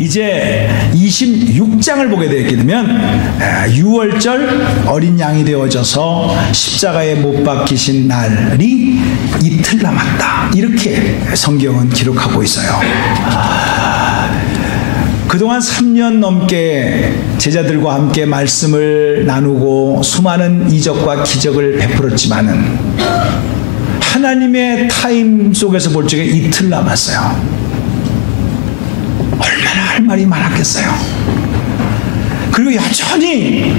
이제 26장을 보게 되게 되면 6월절 어린 양이 되어져서 십자가에 못 박히신 날이 이틀 남았다. 이렇게 성경은 기록하고 있어요. 그동안 3년 넘게 제자들과 함께 말씀을 나누고 수많은 이적과 기적을 베풀었지만은 하나님의 타임 속에서 볼 적에 이틀 남았어요. 얼마나 할 말이 많았겠어요. 그리고 여전히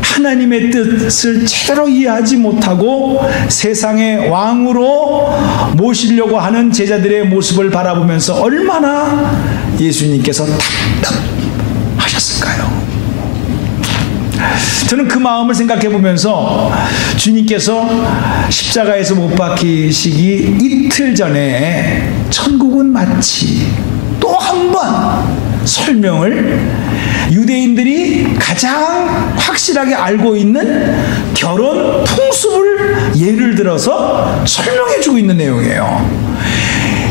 하나님의 뜻을 제대로 이해하지 못하고 세상의 왕으로 모시려고 하는 제자들의 모습을 바라보면서 얼마나 예수님께서 답답하셨을까요? 저는 그 마음을 생각해 보면서 주님께서 십자가에서 못 박히시기 이틀 전에 천국은 마치 또 한 번 설명을 유대인들이 가장 확실하게 알고 있는 결혼 풍습을 예를 들어서 설명해 주고 있는 내용이에요.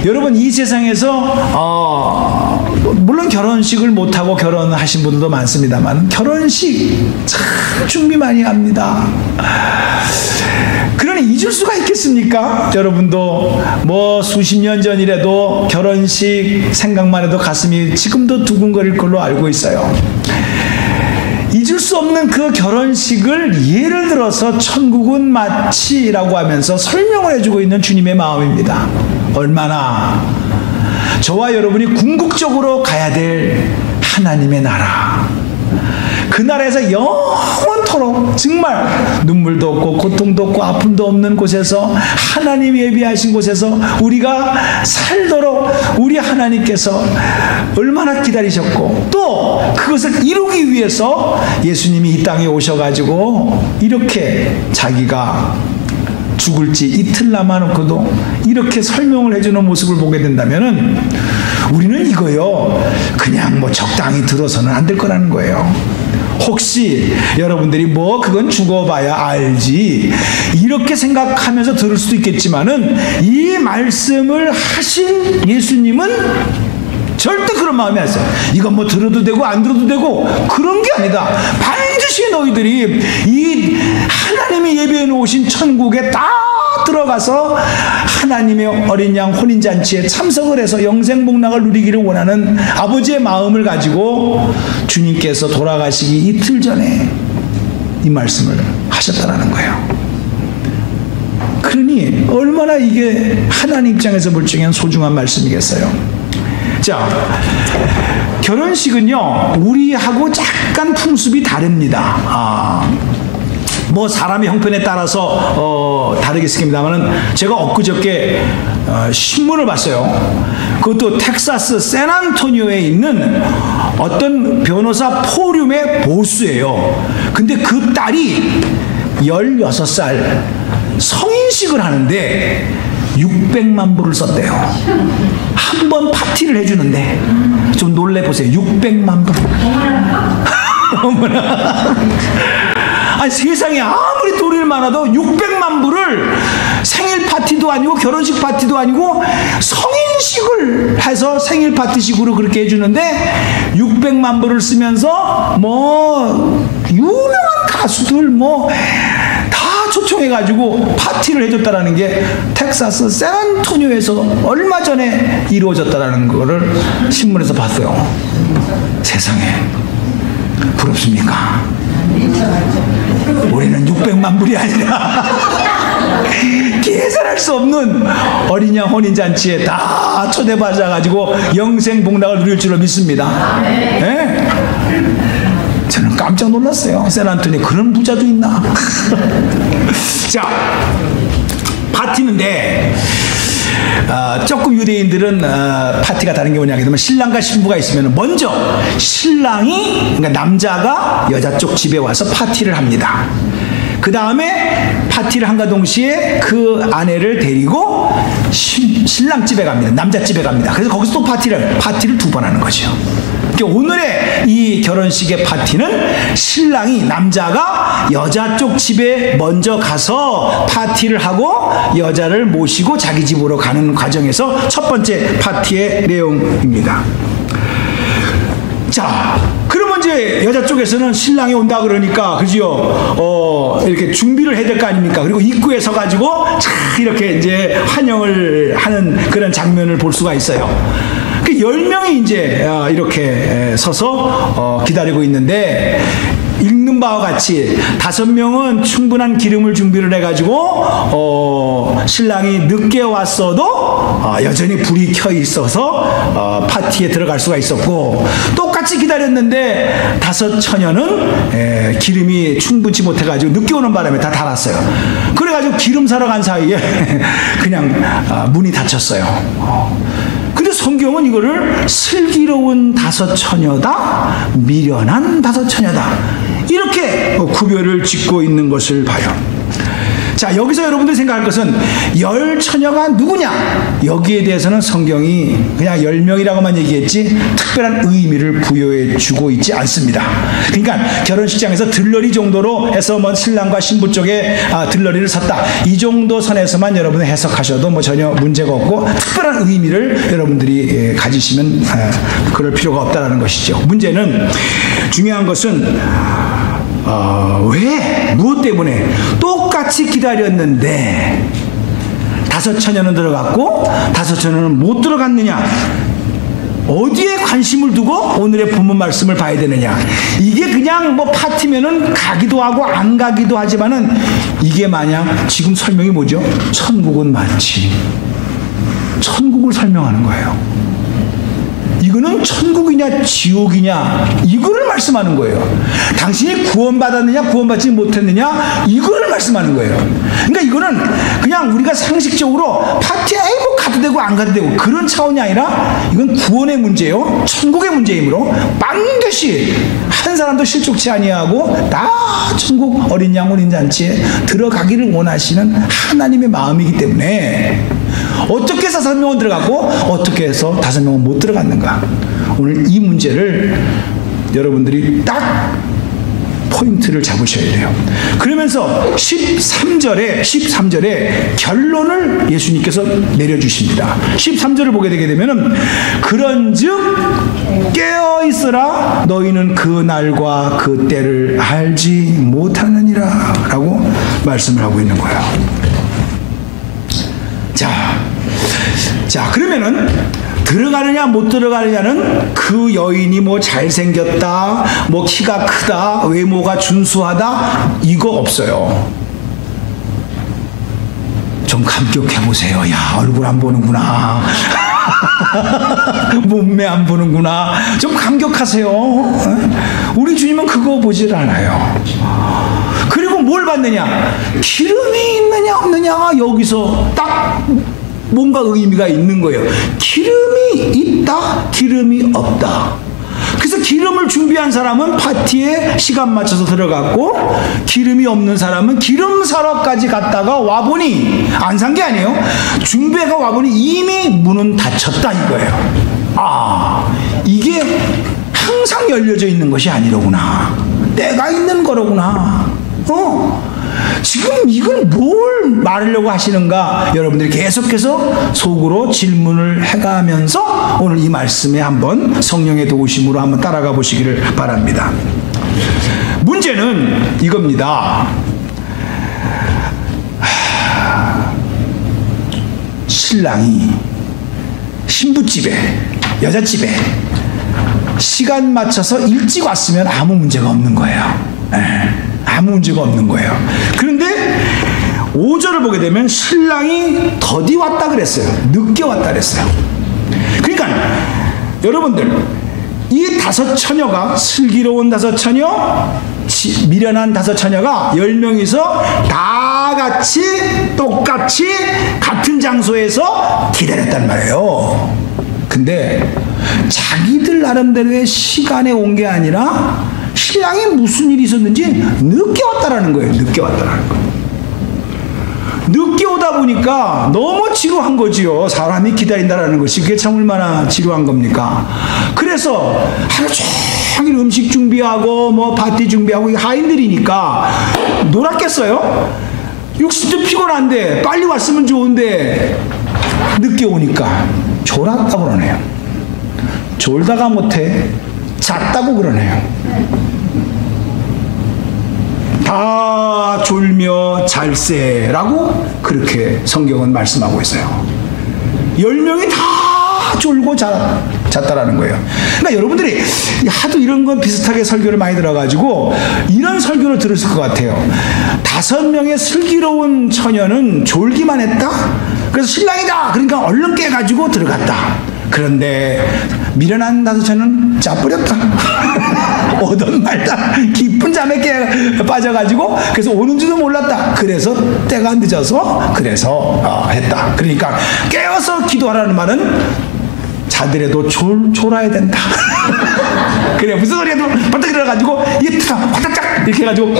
여러분, 이 세상에서 물론 결혼식을 못하고 결혼하신 분들도 많습니다만 결혼식 참 준비 많이 합니다. 그러니 잊을 수가 있겠습니까? 여러분도 뭐 수십 년 전이라도 결혼식 생각만 해도 가슴이 지금도 두근거릴 걸로 알고 있어요. 잊을 수 없는 그 결혼식을 예를 들어서 천국은 마치라고 하면서 설명을 해주고 있는 주님의 마음입니다. 얼마나 저와 여러분이 궁극적으로 가야 될 하나님의 나라, 그 나라에서 영원토록 정말 눈물도 없고 고통도 없고 아픔도 없는 곳에서 하나님이 예비하신 곳에서 우리가 살도록 우리 하나님께서 얼마나 기다리셨고 또 그것을 이루기 위해서 예수님이 이 땅에 오셔가지고 이렇게 자기가 죽을지 이틀 남아놓고도 이렇게 설명을 해주는 모습을 보게 된다면은 우리는 이거요 그냥 뭐 적당히 들어서는 안 될 거라는 거예요. 혹시 여러분들이 뭐 그건 죽어봐야 알지 이렇게 생각하면서 들을 수도 있겠지만은 이 말씀을 하신 예수님은 절대 그런 마음이 아니었어요. 이건 뭐 들어도 되고 안 들어도 되고 그런 게 아니다. 반드시 너희들이 이 하나님이 예배해 놓으신 천국에 딱 들어가서 하나님의 어린 양 혼인잔치에 참석을 해서 영생복락을 누리기를 원하는 아버지의 마음을 가지고 주님께서 돌아가시기 이틀 전에 이 말씀을 하셨다라는 거예요. 그러니 얼마나 이게 하나님 입장에서 볼 적엔 소중한 말씀이겠어요. 자, 결혼식은요 우리하고 약간 풍습이 다릅니다. 뭐 사람의 형편에 따라서 다르겠습니다만은 제가 엊그저께 신문을 봤어요. 그것도 텍사스 샌안토니오에 있는 어떤 변호사 포럼의 보수예요. 근데 그 딸이 16살 성인식을 하는데 600만 불을 썼대요. 한 번 파티를 해주는데 좀 놀래보세요. 600만 불. 어머나. 아니, 세상에 아무리 돈이 많아도 600만 불을 생일 파티도 아니고 결혼식 파티도 아니고 성인식을 해서 생일 파티식으로 그렇게 해주는데 600만 불을 쓰면서 뭐 유명한 가수들 뭐 다 초청해가지고 파티를 해줬다라는 게 텍사스 샌안토니오에서 얼마 전에 이루어졌다라는 거를 신문에서 봤어요. 세상에 부럽습니까? 우리는 600만 불이 아니라 계산할 수 없는 어린 양 혼인잔치에 다 초대받아가지고 영생복락을 누릴 줄로 믿습니다. 네? 저는 깜짝 놀랐어요. 샌안토니 그런 부자도 있나? 자, 파티인데 조금 유대인들은 파티가 다른 게 뭐냐 하면 신랑과 신부가 있으면 먼저 신랑이 그러니까 남자가 여자 쪽 집에 와서 파티를 합니다. 그 다음에 파티를 한가 동시에 그 아내를 데리고 신랑 집에 갑니다. 남자 집에 갑니다. 그래서 거기서 또 파티를 2번 하는 거죠. 그러니까 오늘의 이 결혼식의 파티는 신랑이 남자가 여자 쪽 집에 먼저 가서 파티를 하고 여자를 모시고 자기 집으로 가는 과정에서 첫 번째 파티의 내용입니다. 자, 그러면 이제 여자 쪽에서는 신랑이 온다 그러니까, 그죠? 이렇게 준비를 해야 될 거 아닙니까? 그리고 입구에 서가지고 자, 이렇게 이제 환영을 하는 그런 장면을 볼 수가 있어요. 10명이 이제 이렇게 서서 기다리고 있는데, 읽는 바와 같이 5명은 충분한 기름을 준비를 해가지고 신랑이 늦게 왔어도 여전히 불이 켜 있어서 파티에 들어갈 수가 있었고, 똑같이 기다렸는데 5 처녀는 기름이 충분치 못해가지고 늦게 오는 바람에 다 닳았어요. 그래가지고 기름 사러 간 사이에 그냥 문이 닫혔어요. 근데 성경은 이거를 슬기로운 5 처녀다, 미련한 5 처녀다, 이렇게 구별을 짓고 있는 것을 봐요. 자, 여기서 여러분들이 생각할 것은 10 처녀가 누구냐? 여기에 대해서는 성경이 그냥 10명이라고만 얘기했지 특별한 의미를 부여해 주고 있지 않습니다. 그러니까 결혼식장에서 들러리 정도로 해서 뭐 신랑과 신부 쪽에 들러리를 섰다, 이 정도 선에서만 여러분이 해석하셔도 뭐 전혀 문제가 없고, 특별한 의미를 여러분들이 가지시면 그럴 필요가 없다라는 것이죠. 문제는, 중요한 것은 왜, 무엇 때문에 똑같이 기다렸는데 5 처녀는 들어갔고 5 처녀는 못 들어갔느냐? 어디에 관심을 두고 오늘의 본문 말씀을 봐야 되느냐? 이게 그냥 뭐 파티면은 가기도 하고 안 가기도 하지만은, 이게 만약 지금 설명이 뭐죠? 천국은 맞지. 천국을 설명하는 거예요. 이거는 천국이냐 지옥이냐, 이거를 말씀하는 거예요. 당신이 구원받았느냐 구원받지 못했느냐, 이거를 말씀하는 거예요. 그러니까 이거는 그냥 우리가 상식적으로 파티에 뭐 가도 되고 안 가도 되고 그런 차원이 아니라, 이건 구원의 문제요, 천국의 문제이므로 반드시 한 사람도 실족치 아니하고 다 천국 어린 양 어린 잔치에 들어가기를 원하시는 하나님의 마음이기 때문에, 어떻게 해서 5명은 들어갔고 어떻게 해서 5명은 못 들어갔는가, 오늘 이 문제를 여러분들이 딱 포인트를 잡으셔야 돼요. 그러면서 13절에 결론을 예수님께서 내려주십니다. 13절을 보게 되게 되면은, 그런즉 깨어있으라, 너희는 그 날과 그 때를 알지 못하느니라 라고 말씀을 하고 있는 거예요. 자, 그러면은 들어가느냐 못 들어가느냐는 그 여인이 뭐 잘생겼다, 뭐 키가 크다, 외모가 준수하다, 이거 없어요. 좀 감격해보세요. 야, 얼굴 안 보는구나. 몸매 안 보는구나. 좀 감격하세요. 우리 주님은 그거 보질 않아요. 그리고 뭘 받느냐? 기름이 있느냐 없느냐, 여기서 딱 뭔가 의미가 있는 거예요. 기름이 있다, 기름이 없다. 그래서 기름을 준비한 사람은 파티에 시간 맞춰서 들어갔고, 기름이 없는 사람은 기름 사러까지 갔다가 와보니, 안 산 게 아니에요, 준비가 와보니 이미 문은 닫혔다 이거예요. 이게 항상 열려져 있는 것이 아니로구나, 때가 있는 거로구나. 지금 이걸 뭘 말하려고 하시는가, 여러분들이 계속해서 속으로 질문을 해가면서 오늘 이 말씀에 한번 성령의 도우심으로 한번 따라가 보시기를 바랍니다. 문제는 이겁니다. 신랑이 신부집에, 여자집에 시간 맞춰서 일찍 왔으면 아무 문제가 없는 거예요. 아무 문제가 없는 거예요. 그런데 5절을 보게 되면 신랑이 더디 왔다 그랬어요. 늦게 왔다 그랬어요. 그러니까 여러분들, 이 5 처녀가, 슬기로운 5 처녀, 미련한 5 처녀가 10명이서 다 같이 똑같이 같은 장소에서 기다렸단 말이에요. 근데 자기들 나름대로의 시간에 온 게 아니라 신랑이 무슨 일이 있었는지 늦게 왔다라는 거예요. 늦게 왔다라는 거예요. 늦게 오다 보니까 너무 지루한 거지요. 사람이 기다린다라는 것이 그게 참 얼마나 지루한 겁니까? 그래서 하루 종일 음식 준비하고 뭐 파티 준비하고 하인들이니까 놀았겠어요? 60도 피곤한데 빨리 왔으면 좋은데 늦게 오니까 졸았다고 그러네요. 졸다가 못해 잤다고 그러네요. 다 졸며 잘세라고 그렇게 성경은 말씀하고 있어요. 10명이 다 졸고 잤다라는 거예요. 그러니까 여러분들이 하도 이런 건 비슷하게 설교를 많이 들어가지고 이런 설교를 들었을 것 같아요. 5명의 슬기로운 처녀는 졸기만 했다? 그래서 신랑이다! 그러니까 얼른 깨가지고 들어갔다. 그런데 미련한 5처녀는 짜버렸다. 오던 말다 깊은 잠에 빠져가지고 그래서 오는지도 몰랐다. 그래서 때가 늦어서 그래서 했다. 그러니까 깨어서 기도하라는 말은 자더라도 졸아야 된다. 그래 무슨 소리라도 바짝 일어나가지고 이게 화닥짝 이렇게 해가지고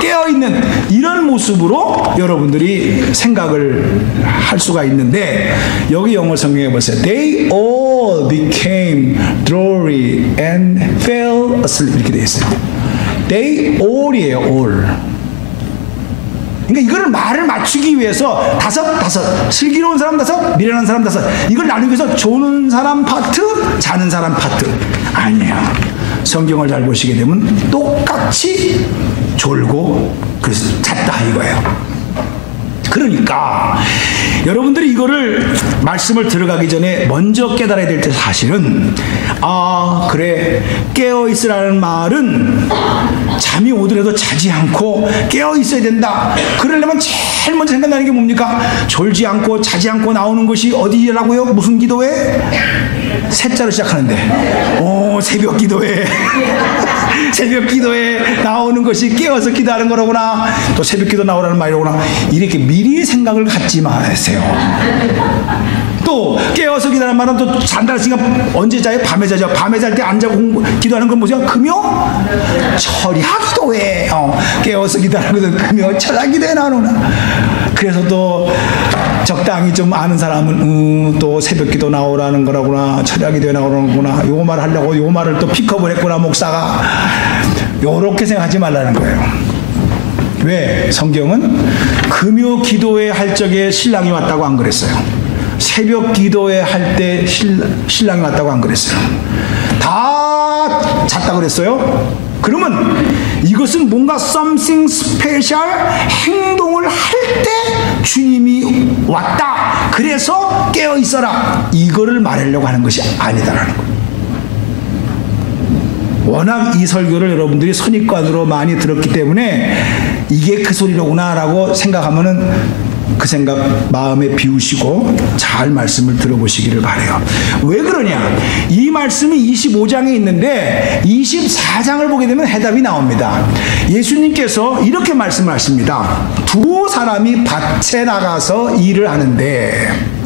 깨어있는 이런 모습으로 여러분들이 생각을 할 수가 있는데 여기 영어 성경에 보세요. They all became dreary and fell asleep 이렇게 되어 있어요. They all이에요. all. 그러니까 이거를 말을 맞추기 위해서 다섯 슬기로운 사람 5, 미련한 사람 5 이걸 나누기 위해서 조는 사람 파트, 자는 사람 파트 아니야. 성경을 잘 보시게 되면 똑같이 졸고 그래서 잤다 이거예요. 그러니까 여러분들이 이거를 말씀을 들어가기 전에 먼저 깨달아야 될 때 사실은 그래 깨어있으라는 말은 잠이 오더라도 자지 않고 깨어있어야 된다. 그러려면 제일 먼저 생각나는 게 뭡니까? 졸지 않고 자지 않고 나오는 것이 어디라고요? 무슨 기도회? 셋자로 시작하는데 새벽 기도회 새벽 기도에 나오는 것이 깨어서 기도하는 거로구나. 또 새벽 기도 나오라는 말이로구나. 이렇게 미리 생각을 갖지 마세요. 또 깨어서 기도하는 말은 또 잔다 했으니까 언제 자요? 밤에 자죠. 밤에 잘 때 안 자고 기도하는 건 뭐죠? 금요? 철야 기도회. 깨어서 기도하는 것은 금요 철야 기도에 나오나. 그래서 또 적당히 좀 아는 사람은 또 새벽 기도 나오라는 거라구나. 철야 기도에 나오라는구나. 요 말 하려고 요 말을 또 픽업을 했구나 목사가. 요렇게 생각하지 말라는 거예요. 왜? 성경은 금요 기도회 할 적에 신랑이 왔다고 안 그랬어요. 새벽 기도회 할 때 신랑이 왔다고 안 그랬어요. 다 잤다고 그랬어요. 그러면 이것은 뭔가 something special 행동을 할 때 주님이 왔다. 그래서 깨어 있어라. 이거를 말하려고 하는 것이 아니다라는 거예요. 워낙 이 설교를 여러분들이 선입관으로 많이 들었기 때문에 이게 그 소리로구나 라고 생각하면은 그 생각 마음에 비우시고 잘 말씀을 들어보시기를 바라요. 왜 그러냐? 이 말씀이 25장에 있는데 24장을 보게 되면 해답이 나옵니다. 예수님께서 이렇게 말씀하십니다. 2 사람이 밭에 나가서 일을 하는데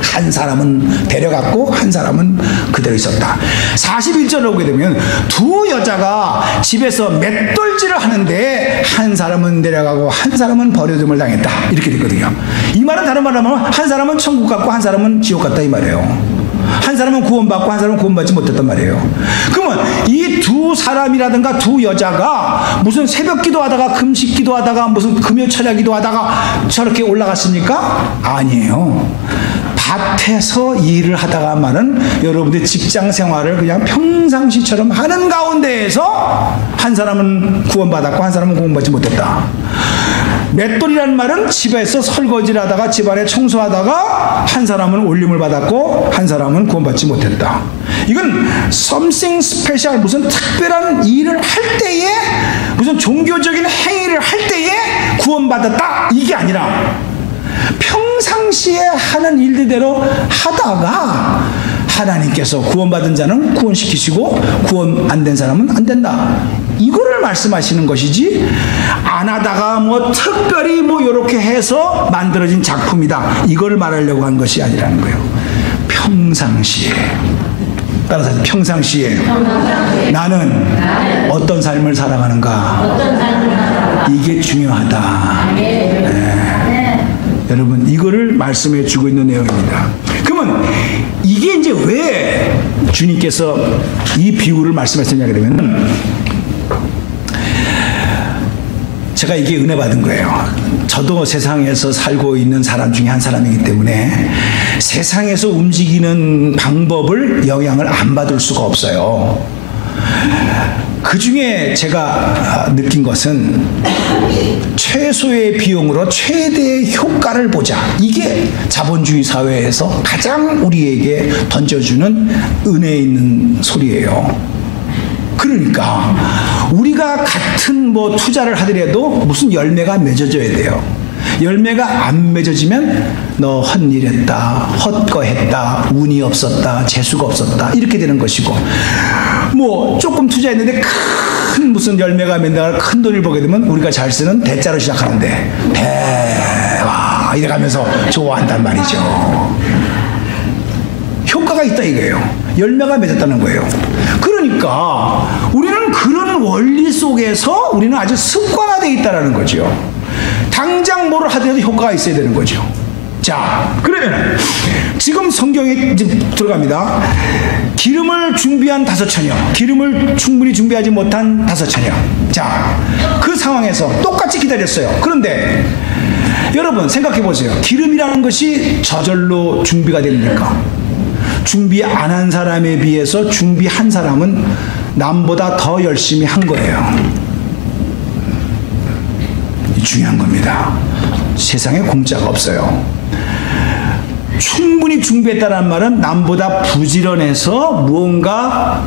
한 사람은 데려갔고 한 사람은 그대로 있었다. 41절을 보게 되면 2 여자가 집에서 맷돌질을 하는데 한 사람은 데려가고 한 사람은 버려둠을 당했다. 이렇게 됐거든요. 이 말은 다른 말로 하면 한 사람은 천국 갔고 한 사람은 지옥 갔다 이 말이에요. 한 사람은 구원받고 한 사람은 구원받지 못했단 말이에요. 그러면 이 2 사람이라든가 2 여자가 무슨 새벽 기도하다가 금식 기도하다가 무슨 금요 철야 기도하다가 저렇게 올라갔습니까? 아니에요. 밭에서 일을 하다가만은 여러분들 직장 생활을 그냥 평상시처럼 하는 가운데에서 한 사람은 구원받았고 한 사람은 구원받지 못했다. 맷돌이라는 말은 집에서 설거지를 하다가 집안에 청소하다가 한 사람은 올림을 받았고 한 사람은 구원받지 못했다. 이건 something special, 무슨 특별한 일을 할 때에 무슨 종교적인 행위를 할 때에 구원받았다 이게 아니라 평상시에 하는 일들대로 하다가 하나님께서 구원받은 자는 구원시키시고 구원 안 된 사람은 안 된다. 이거를 말씀하시는 것이지 안 하다가 뭐 특별히 뭐 이렇게 해서 만들어진 작품이다. 이거를 말하려고 한 것이 아니라는 거예요. 평상시에. 따라서 평상시에 나는 어떤 삶을 살아가는가. 이게 중요하다. 여러분 이거를 말씀해 주고 있는 내용입니다. 그러면 이게 이제 왜 주님께서 이 비유를 말씀하셨냐 그러면 제가 이게 은혜 받은 거예요. 저도 세상에서 살고 있는 사람 중에 한 사람이기 때문에 세상에서 움직이는 방법을 영향을 안 받을 수가 없어요. 그 중에 제가 느낀 것은 최소의 비용으로 최대의 효과를 보자. 이게 자본주의 사회에서 가장 우리에게 던져주는 은혜 있는 소리예요. 그러니까 우리가 같은 뭐 투자를 하더라도 무슨 열매가 맺어져야 돼요. 열매가 안 맺어지면 너 헛일했다, 헛거했다, 운이 없었다, 재수가 없었다 이렇게 되는 것이고, 뭐 조금 투자했는데 큰 무슨 열매가 맺다가 큰 돈을 보게 되면 우리가 잘 쓰는 대자로 시작하는데 대와 이래가면서 좋아한단 말이죠. 효과가 있다 이거예요. 열매가 맺었다는 거예요. 그러니까 우리는 그런 원리 속에서 우리는 아주 습관화되어 있다는 거죠. 당장 뭐를 하더라도 효과가 있어야 되는 거죠. 자, 그러면 지금 성경에 이제 들어갑니다. 기름을 준비한 5처녀, 기름을 충분히 준비하지 못한 5처녀. 자, 그 상황에서 똑같이 기다렸어요. 그런데 여러분 생각해 보세요. 기름이라는 것이 저절로 준비가 됩니까? 준비 안 한 사람에 비해서 준비한 사람은 남보다 더 열심히 한 거예요. 중요한 겁니다. 세상에 공짜가 없어요. 충분히 준비했다는 말은 남보다 부지런해서 무언가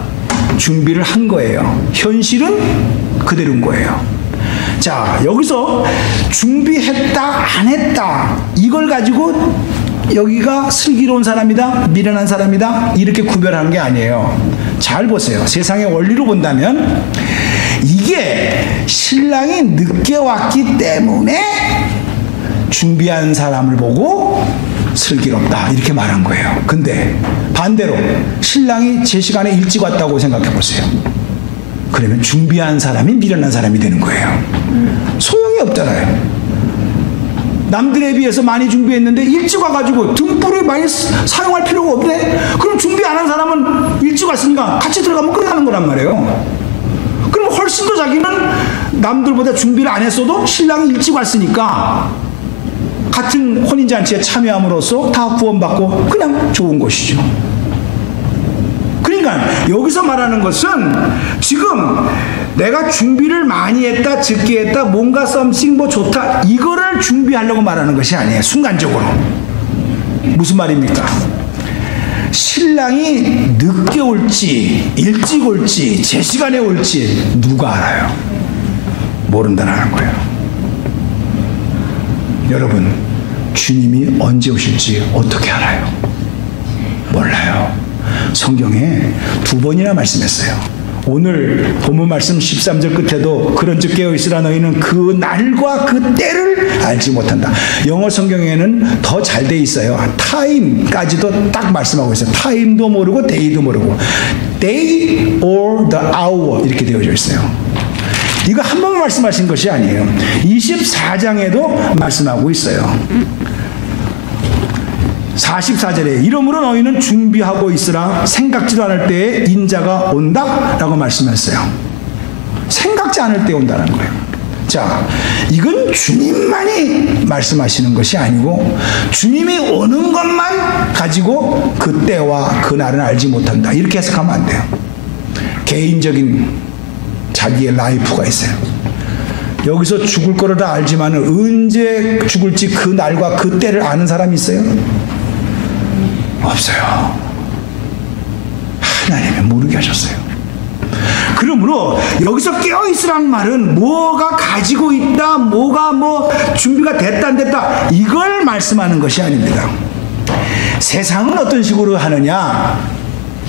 준비를 한 거예요. 현실은 그대로인 거예요. 자, 여기서 준비했다 안 했다 이걸 가지고 여기가 슬기로운 사람이다 미련한 사람이다 이렇게 구별하는 게 아니에요. 잘 보세요. 세상의 원리로 본다면 이게 신랑이 늦게 왔기 때문에 준비한 사람을 보고 슬기롭다 이렇게 말한 거예요. 근데 반대로 신랑이 제 시간에 일찍 왔다고 생각해 보세요. 그러면 준비한 사람이 미련한 사람이 되는 거예요. 소용이 없잖아요. 남들에 비해서 많이 준비했는데 일찍 와가지고 등불을 많이 사용할 필요가 없네? 그럼 준비 안 한 사람은 일찍 왔으니까 같이 들어가면 끝나는 거란 말이에요. 그럼 훨씬 더 자기는 남들보다 준비를 안 했어도 신랑이 일찍 왔으니까 같은 혼인잔치에 참여함으로써 다 구원받고 그냥 좋은 것이죠. 그러니까 여기서 말하는 것은 지금 내가 준비를 많이 했다 적게 했다 뭔가 썸씽 뭐 좋다 이거를 준비하려고 말하는 것이 아니에요. 순간적으로. 무슨 말입니까? 신랑이 늦게 올지 일찍 올지 제 시간에 올지 누가 알아요? 모른다는 거예요. 여러분 주님이 언제 오실지 어떻게 알아요? 몰라요. 성경에 2번이나 말씀했어요. 오늘 본문 말씀 13절 끝에도 그런즉 깨어있으라 너희는 그 날과 그 때를 알지 못한다. 영어 성경에는 더 잘 돼 있어요. 타임까지도 딱 말씀하고 있어요. 타임도 모르고 데이도 모르고 day or the hour 이렇게 되어져 있어요. 이거 한 번 말씀하신 것이 아니에요. 24장에도 말씀하고 있어요. 44절에 이러므로 너희는 준비하고 있으라 생각지도 않을 때에 인자가 온다 라고 말씀했어요. 생각지 않을 때 온다는 거예요. 자, 이건 주님만이 말씀하시는 것이 아니고 주님이 오는 것만 가지고 그 때와 그 날은 알지 못한다 이렇게 해석하면 안 돼요. 개인적인 자기의 라이프가 있어요. 여기서 죽을 거를 다 알지만 언제 죽을지 그 날과 그 때를 아는 사람이 있어요? 없어요. 하나님이 모르게 하셨어요. 그러므로 여기서 깨어있으라는 말은 뭐가 가지고 있다 뭐가 뭐 준비가 됐다 안 됐다 이걸 말씀하는 것이 아닙니다. 세상은 어떤 식으로 하느냐,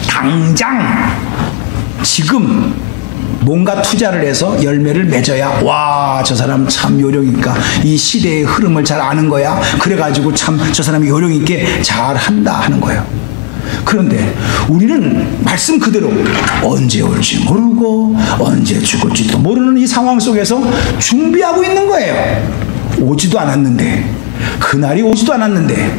당장 지금 뭔가 투자를 해서 열매를 맺어야 와 저 사람 참 요령이니까 이 시대의 흐름을 잘 아는 거야 그래가지고 참 저 사람이 요령 있게 잘한다 하는 거예요. 그런데 우리는 말씀 그대로 언제 올지 모르고 언제 죽을지도 모르는 이 상황 속에서 준비하고 있는 거예요. 오지도 않았는데 그날이 오지도 않았는데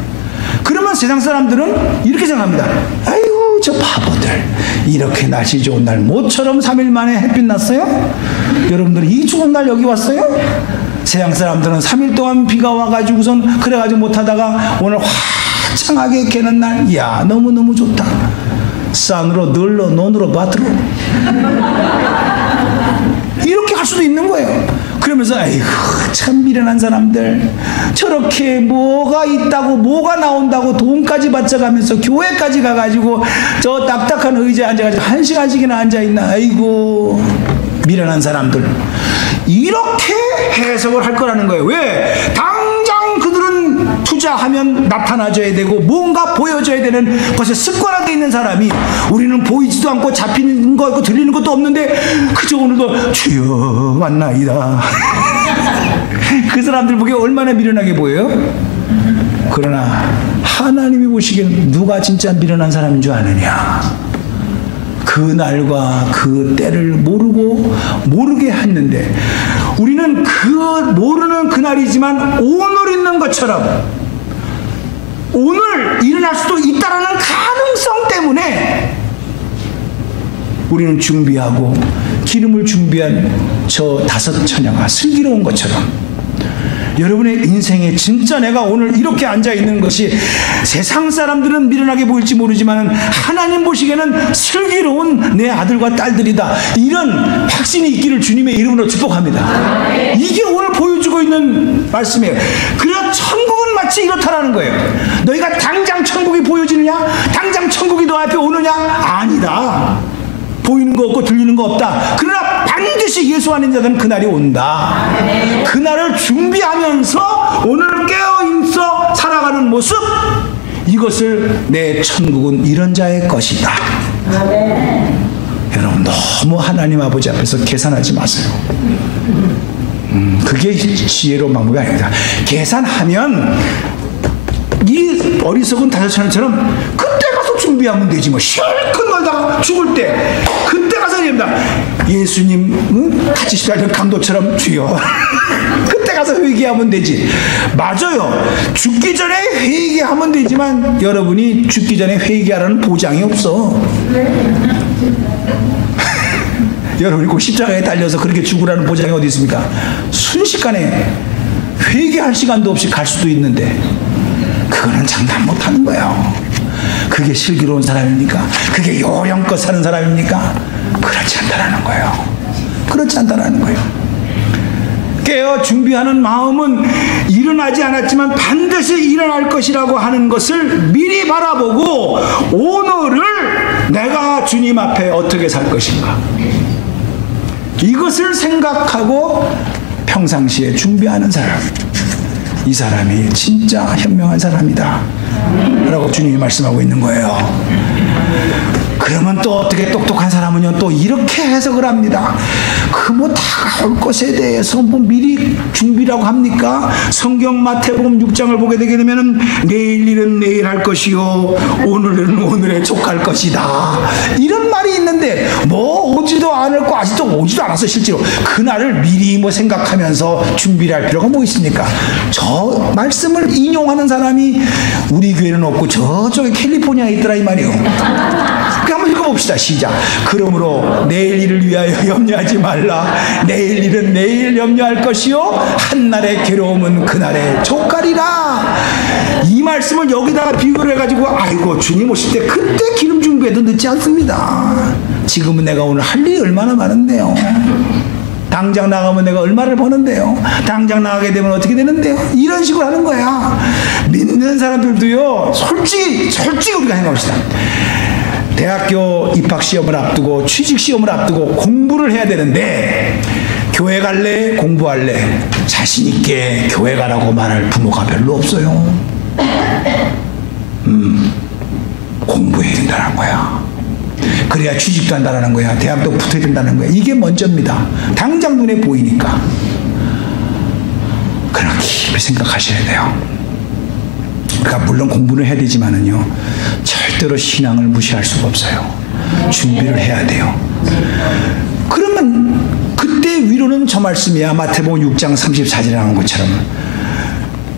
그러면 세상 사람들은 이렇게 생각합니다. 아이고 저 바보들 이렇게 날씨 좋은 날 모처럼 3일 만에 햇빛 났어요? 여러분들은 이 좋은 날 여기 왔어요? 세상 사람들은 3일 동안 비가 와가지고선 그래가지고 못하다가 오늘 화창하게 개는 날 이야 너무너무 좋다. 산으로 늘러 논으로 밭으로 이렇게 할 수도 있는 거예요. 그러면서 아이고 참 미련한 사람들, 저렇게 뭐가 있다고 뭐가 나온다고 돈까지 바쳐가면서 교회까지 가가지고 저 딱딱한 의자에 앉아가지고 1시간씩이나 앉아있나. 아이고 미련한 사람들. 이렇게 해석을 할 거라는 거예요. 왜? 당장 그들은 투자하면 나타나줘야 되고 뭔가 보여줘야 되는 것에 습관화되어 있는 사람이, 우리는 보이지도 않고 잡히는 거 있고 들리는 것도 없는데 그저 오늘도 주여 왔나이다. 그 사람들 보기에 얼마나 미련하게 보여요? 그러나 하나님이 보시기엔 누가 진짜 미련한 사람인 줄 아느냐. 그 날과 그 때를 모르게 했는데, 우리는 그 모르는 그날이지만 오늘 있는 것처럼 오늘 일어날 수도 있다라는 가능성 때문에 우리는 준비하고 기름을 준비한 저 5 처녀가 슬기로운 것처럼, 여러분의 인생에 진짜 내가 오늘 이렇게 앉아있는 것이 세상 사람들은 미련하게 보일지 모르지만 하나님 보시기에는 슬기로운 내 아들과 딸들이다, 이런 확신이 있기를 주님의 이름으로 축복합니다. 이게 오늘 보여주고 있는 말씀이에요. 그래서 천국은 마치 이렇다라는 거예요. 너희가 당장 천국이 보여지느냐? 당장 천국이 너 앞에 오느냐? 아니다. 보이는 거 없고 들리는 거 없다. 그러나 반드시 예수 안에 자들은 그날이 온다. 그날을 준비하면서 오늘 깨어있어 살아가는 모습, 이것을 내 천국은 이런 자의 것이다. 여러분 너무 하나님 아버지 앞에서 계산하지 마세요. 그게 지혜로운 방법이 아닙니다. 계산하면 이 어리석은 5 처녀처럼 그때 가서 준비하면 되지 뭐. 실컷 놀다가 죽을 때 그때 가서 됩니다. 예수님 같이 시달리는 강도처럼 주여 그때 가서 회개하면 되지. 맞아요. 죽기 전에 회개하면 되지만 여러분이 죽기 전에 회개하라는 보장이 없어. 여러분이 꼭 십자가에 달려서 그렇게 죽으라는 보장이 어디 있습니까? 순식간에 회개할 시간도 없이 갈 수도 있는데, 그거는 장담 못하는 거예요. 그게 슬기로운 사람입니까? 그게 요령껏 사는 사람입니까? 그렇지 않다라는 거예요. 그렇지 않다라는 거예요. 깨어 준비하는 마음은 일어나지 않았지만 반드시 일어날 것이라고 하는 것을 미리 바라보고 오늘을 내가 주님 앞에 어떻게 살 것인가, 이것을 생각하고 평상시에 준비하는 사람, 이 사람이 진짜 현명한 사람이다 라고 주님이 말씀하고 있는 거예요. 그러면 또 어떻게 똑똑한 사람은요 또 이렇게 해석을 합니다. 그 뭐 다가올 것에 대해서 뭐 미리 준비라고 합니까? 성경 마태복음 6장을 보게 되게 되면은 내일 일은 내일 할 것이요 오늘은 오늘에 족할 것이다, 이런 말이 있는데 뭐 오지도 않았고 아직도 오지도 않았어. 실제로 그날을 미리 뭐 생각하면서 준비를 할 필요가 뭐 있습니까? 저 말씀을 인용하는 사람이 우리 교회는 없고 저쪽에 캘리포니아에 있더라 이 말이에요. 한번 읽어봅시다. 시작. 그러므로 내일 일을 위하여 염려하지 말라. 내일 일은 내일 염려할 것이요 한날의 괴로움은 그날의 족하리라. 이 말씀을 여기다가 비교를 해가지고 아이고 주님 오실 때 그때 기름 준비해도 늦지 않습니다. 지금은 내가 오늘 할 일이 얼마나 많은데요. 당장 나가면 내가 얼마를 버는데요. 당장 나가게 되면 어떻게 되는데요. 이런 식으로 하는 거야. 믿는 사람들도요 솔직히 우리가 생각합시다. 대학교 입학시험을 앞두고 취직시험을 앞두고 공부를 해야 되는데 교회 갈래? 공부할래? 자신있게 교회 가라고 말할 부모가 별로 없어요. 공부해야 된다는 거야. 그래야 취직도 한다는 거야. 대학도 붙어야 된다는 거야. 이게 먼저입니다. 당장 눈에 보이니까. 그러나 깊이 생각하셔야 돼요. 그러니까 물론 공부를 해야 되지만은요 절대로 신앙을 무시할 수가 없어요. 준비를 해야 돼요. 그러면 그때 위로는 저 말씀이야. 마태복음 6장 34절에 나온 것처럼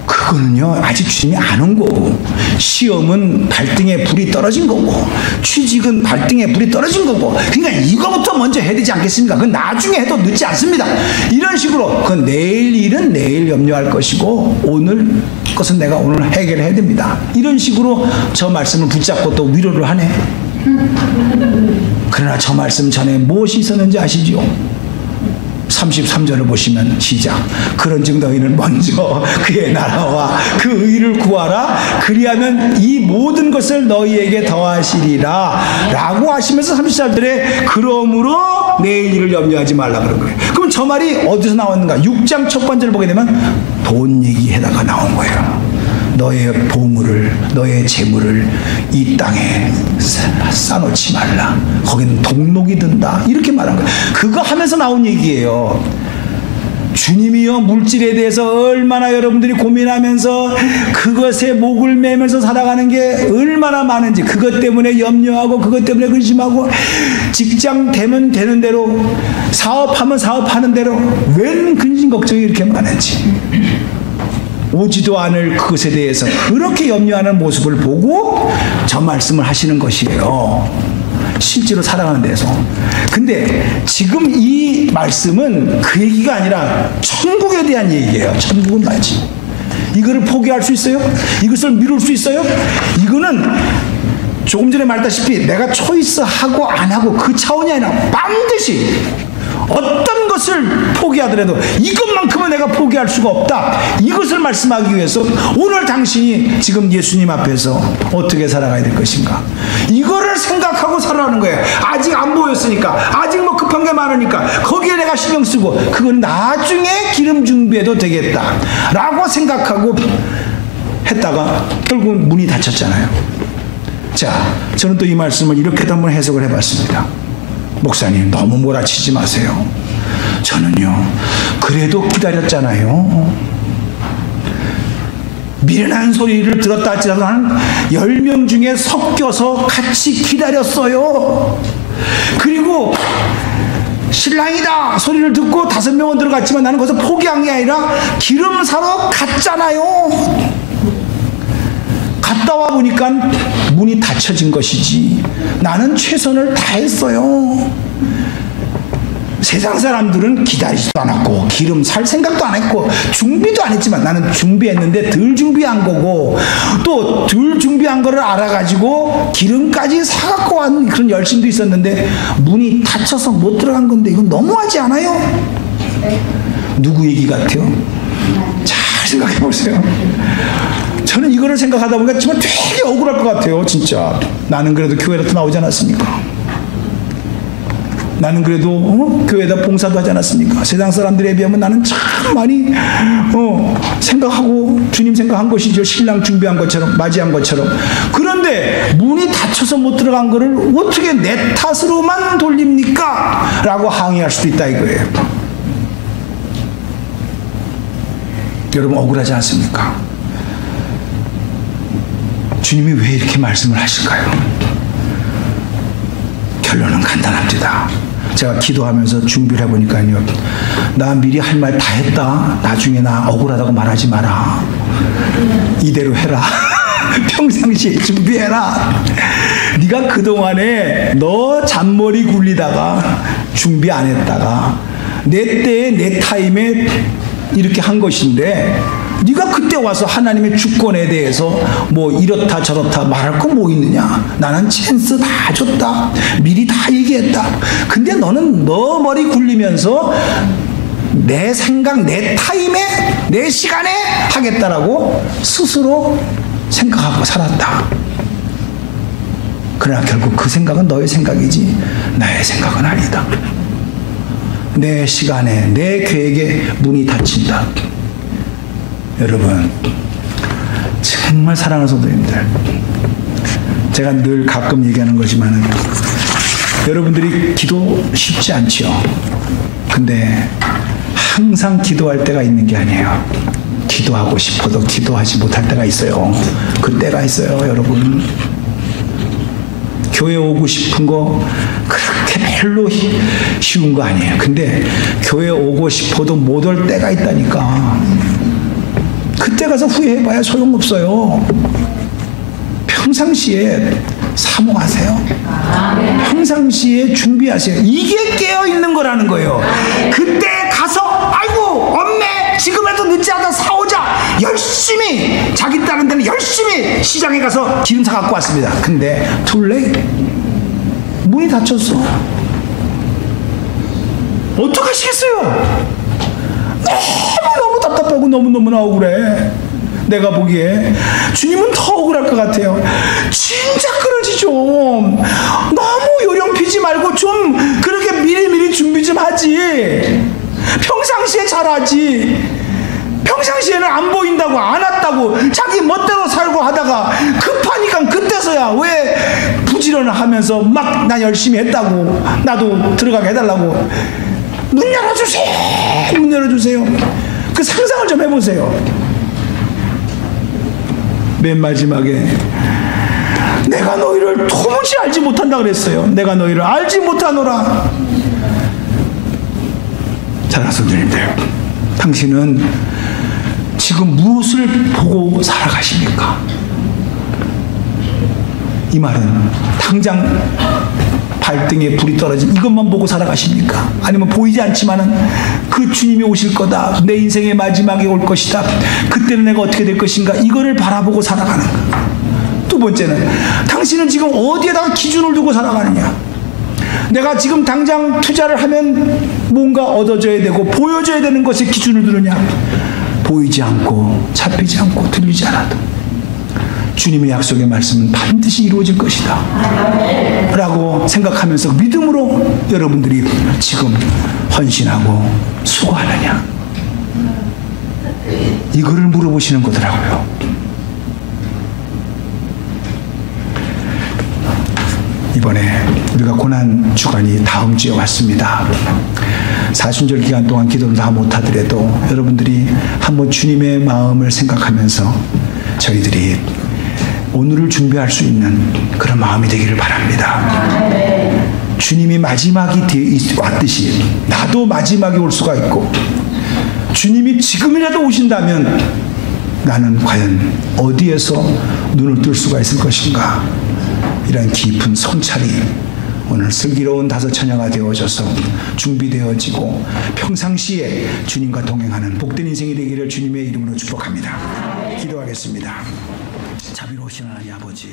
그거는요 아직 주님이 안 온 거고, 시험은 발등에 불이 떨어진 거고, 취직은 발등에 불이 떨어진 거고, 그러니까 이거부터 먼저 해야 되지 않겠습니까? 그건 나중에 해도 늦지 않습니다. 이런 식으로 그 내일 일은 내일 염려할 것이고 오늘 것은 내가 오늘 해결해야 됩니다. 이런 식으로 저 말씀을 붙잡고 또 위로를 하네. 그러나 저 말씀 전에 무엇이 있었는지 아시죠? 33절을 보시면 시작. 그런즉 너희는 먼저 그의 나라와 그 의를 구하라. 그리하면 이 모든 것을 너희에게 더하시리라 라고 하시면서 34절에 그러므로 내일 일을 염려하지 말라 그런 거예요. 그럼 저 말이 어디서 나왔는가? 6장 첫 번째를 보게 되면 돈 얘기에다가 나온 거예요. 너의 보물을, 너의 재물을 이 땅에 쌓아놓지 말라. 거기는 동록이 든다. 이렇게 말한 거예요. 그거 하면서 나온 얘기예요. 주님이요, 물질에 대해서 얼마나 여러분들이 고민하면서 그것에 목을 매면서 살아가는 게 얼마나 많은지, 그것 때문에 염려하고 그것 때문에 근심하고, 직장 되면 되는 대로, 사업하면 사업하는 대로 웬 근심 걱정이 이렇게 많은지, 오지도 않을 그것에 대해서 그렇게 염려하는 모습을 보고 저 말씀을 하시는 것이에요. 실제로 살아가는 데서. 근데 지금 이 말씀은 그 얘기가 아니라 천국에 대한 얘기예요. 천국은 말이지. 이거를 포기할 수 있어요? 이것을 미룰 수 있어요? 이거는 조금 전에 말했다시피 내가 초이스하고 안 하고 그 차원이 아니라 반드시 어떤 것을 포기하더라도 이것만큼은 내가 포기할 수가 없다. 이것을 말씀하기 위해서 오늘 당신이 지금 예수님 앞에서 어떻게 살아가야 될 것인가, 이거를 생각하고 살아가는 거예요. 아직 안 보였으니까, 아직 뭐 급한 게 많으니까 거기에 내가 신경 쓰고 그건 나중에 기름 준비해도 되겠다 라고 생각하고 했다가 결국은 문이 닫혔잖아요. 자, 저는 또 이 말씀을 이렇게도 한번 해석을 해봤습니다. 목사님, 너무 몰아치지 마세요. 저는요, 그래도 기다렸잖아요. 미련한 소리를 들었다 할지라도 한 10명 중에 섞여서 같이 기다렸어요. 그리고 신랑이다 소리를 듣고 5명은 들어갔지만 나는 거기서 포기한 게 아니라 기름 사러 갔잖아요. 갔다 와 보니까 문이 닫혀진 것이지 나는 최선을 다했어요. 세상 사람들은 기다리지도 않았고 기름 살 생각도 안 했고 준비도 안 했지만 나는 준비했는데 덜 준비한 거고, 또 덜 준비한 거를 알아가지고 기름까지 사갖고 온 그런 열심도 있었는데 문이 닫혀서 못 들어간 건데 이건 너무하지 않아요? 누구 얘기 같아요? 잘 생각해 보세요. 저는 이거를 생각하다 보니까 정말 되게 억울할 것 같아요. 진짜 나는 그래도 교회라도 나오지 않았습니까? 나는 그래도 교회에다 봉사도 하지 않았습니까? 세상 사람들에 비하면 나는 참 많이 생각하고 주님 생각한 것이죠. 신랑 준비한 것처럼, 맞이한 것처럼. 그런데 문이 닫혀서 못 들어간 거를 어떻게 내 탓으로만 돌립니까? 라고 항의할 수도 있다 이거예요. 여러분 억울하지 않습니까? 주님이 왜 이렇게 말씀을 하실까요? 결론은 간단합니다. 제가 기도하면서 준비를 해보니까요, 나 미리 할 말 다 했다. 나중에 나 억울하다고 말하지 마라. 이대로 해라. 평상시에 준비해라. 네가 그동안에 너 잔머리 굴리다가 준비 안 했다가 내 때에 내 타임에 이렇게 한 것인데, 네가 그때 와서 하나님의 주권에 대해서 뭐 이렇다 저렇다 말할 거 뭐 있느냐. 나는 찬스 다 줬다. 미리 다 얘기했다. 근데 너는 너 머리 굴리면서 내 생각, 내 타임에, 내 시간에 하겠다라고 스스로 생각하고 살았다. 그러나 결국 그 생각은 너의 생각이지 나의 생각은 아니다. 내 시간에, 내 계획에 문이 닫힌다. 여러분, 정말 사랑하는 성도님들, 제가 늘 가끔 얘기하는 거지만 여러분들이 기도 쉽지 않죠. 근데 항상 기도할 때가 있는 게 아니에요. 기도하고 싶어도 기도하지 못할 때가 있어요. 그 때가 있어요. 여러분, 교회 오고 싶은 거 그렇게 별로 쉬운 거 아니에요. 근데 교회 오고 싶어도 못 올 때가 있다니까. 그때 가서 후회해봐야 소용없어요. 평상시에 사모하세요. 평상시에 준비하세요. 이게 깨어있는 거라는 거예요. 그때 가서 아이고 엄매 지금이라도 늦지 않아 사오자. 열심히 자기 다른 데는 열심히 시장에 가서 기름 사 갖고 왔습니다. 근데 too late. 문이 닫혔어. 어떡하시겠어요? 너무 답답하고 너무너무나 억울해. 내가 보기에 주님은 더 억울할 것 같아요. 진짜 그러지 좀. 너무 요령 피지 말고 좀 그렇게 미리미리 준비 좀 하지. 평상시에 잘하지. 평상시에는 안 보인다고 안 왔다고 자기 멋대로 살고 하다가 급하니까 그때서야 왜 부지런을 하면서 막 나 열심히 했다고 나도 들어가게 해달라고. 문 열어주세요. 문 열어주세요. 그 상상을 좀 해보세요. 맨 마지막에 내가 너희를 도무지 알지 못한다 그랬어요. 내가 너희를 알지 못하노라. 사랑하는 성도님들, 당신은 지금 무엇을 보고 살아가십니까? 이 말은 당장 발등에 불이 떨어진 이것만 보고 살아가십니까? 아니면 보이지 않지만은 그 주님이 오실 거다. 내 인생의 마지막에 올 것이다. 그때는 내가 어떻게 될 것인가? 이거를 바라보고 살아가는가? 두 번째는 당신은 지금 어디에다가 기준을 두고 살아가느냐? 내가 지금 당장 투자를 하면 뭔가 얻어져야 되고 보여줘야 되는 것에 기준을 두느냐? 보이지 않고 잡히지 않고 들리지 않아도 주님의 약속의 말씀은 반드시 이루어질 것이다 라고 생각하면서 믿음으로 여러분들이 지금 헌신하고 수고하느냐, 이거를 물어보시는 거더라고요. 이번에 우리가 고난 주간이 다음 주에 왔습니다. 사순절 기간 동안 기도를 다 못하더라도 여러분들이 한번 주님의 마음을 생각하면서 저희들이 오늘을 준비할 수 있는 그런 마음이 되기를 바랍니다. 주님이 마지막이 왔듯이 나도 마지막이 올 수가 있고, 주님이 지금이라도 오신다면 나는 과연 어디에서 눈을 뜰 수가 있을 것인가? 이런 깊은 성찰이 오늘 슬기로운 다섯 처녀가 되어져서 준비되어지고 평상시에 주님과 동행하는 복된 인생이 되기를 주님의 이름으로 축복합니다. 기도하겠습니다. 자비로우신 하나님 아버지,